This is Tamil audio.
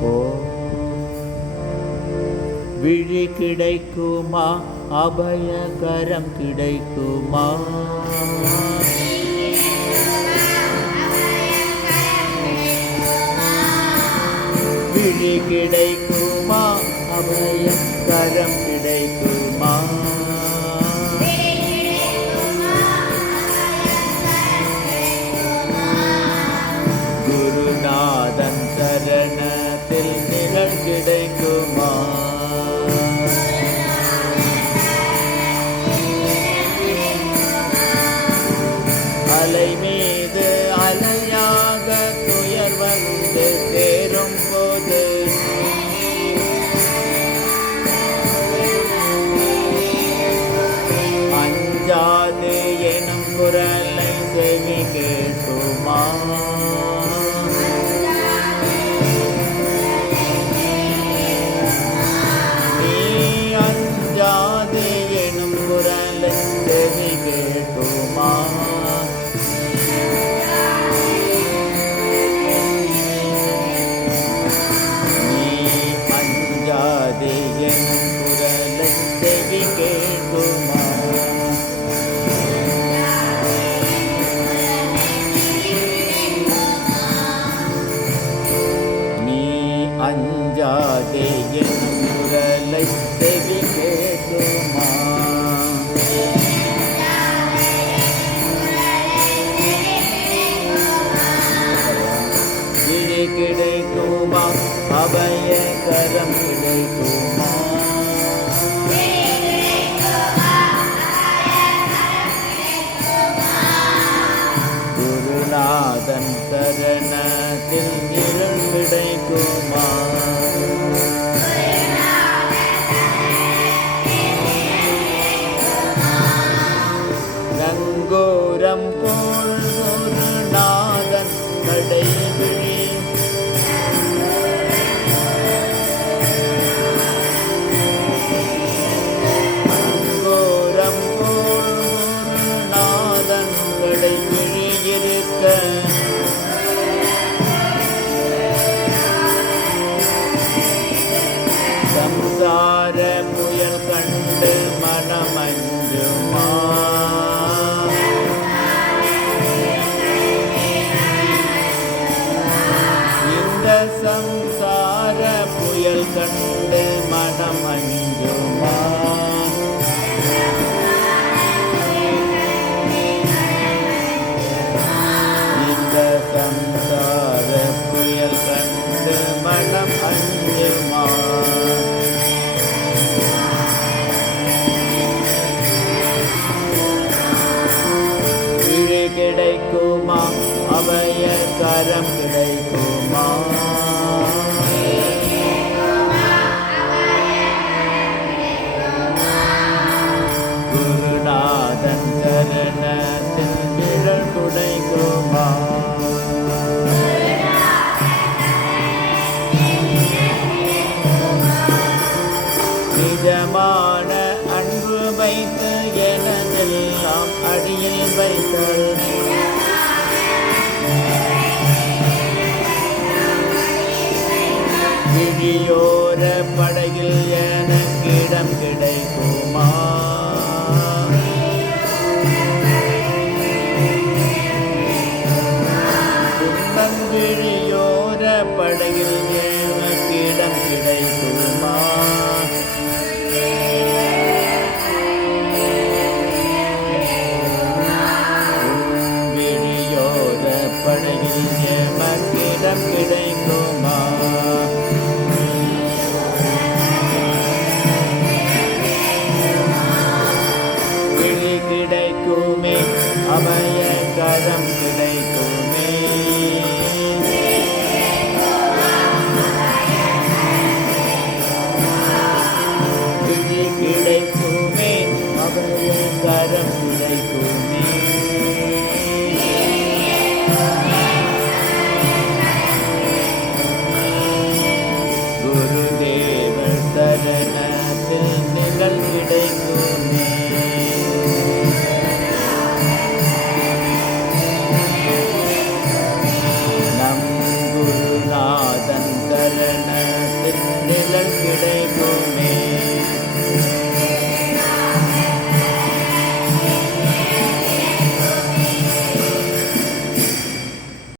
போ விழி கிடைக்குமா? அபயகரம் கிடைக்குமா? விழி கிடைக்குமா? அபயகரம் கிடைக்குமா? குருநாதன் சரணத்தில் கரம் கிடைக்குமா குருநாதன் சரணத்தில் இருள் கிடைக்குமா புயல் கண்டு மனமஞ்சுமா? இந்த சம்சார புயல் கண்டு மனம் அஞ்சுமா கிடைக்குமா? அபய கரம் கிடைக்கும். விழியோர படகில் எனக்கிடம் கிடைக்கும். அபயகரம் கிடைக்குமே. கிடைக்குமே. அபயகரம் கிடைக்கும்.